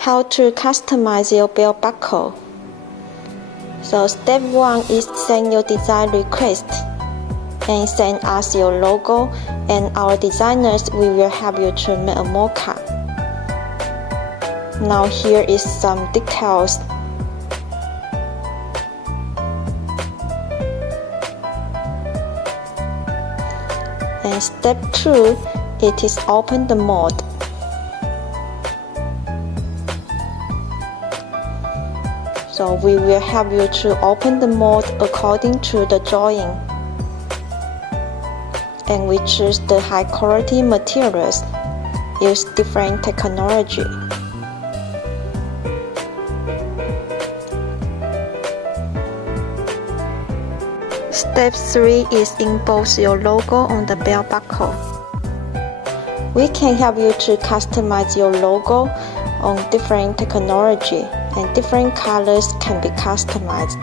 How to customize your belt buckle. So step 1 is send your design request and send us your logo, and our designers will help you to make a mock-up. Now here is some details. And step 2, it is open the mold. So we will help you to open the mold according to the drawing. And we choose the high quality materials, use different technology. Step 3 is emboss your logo on the belt buckle. We can help you to customize your logo on different technology, and different colors can be customized.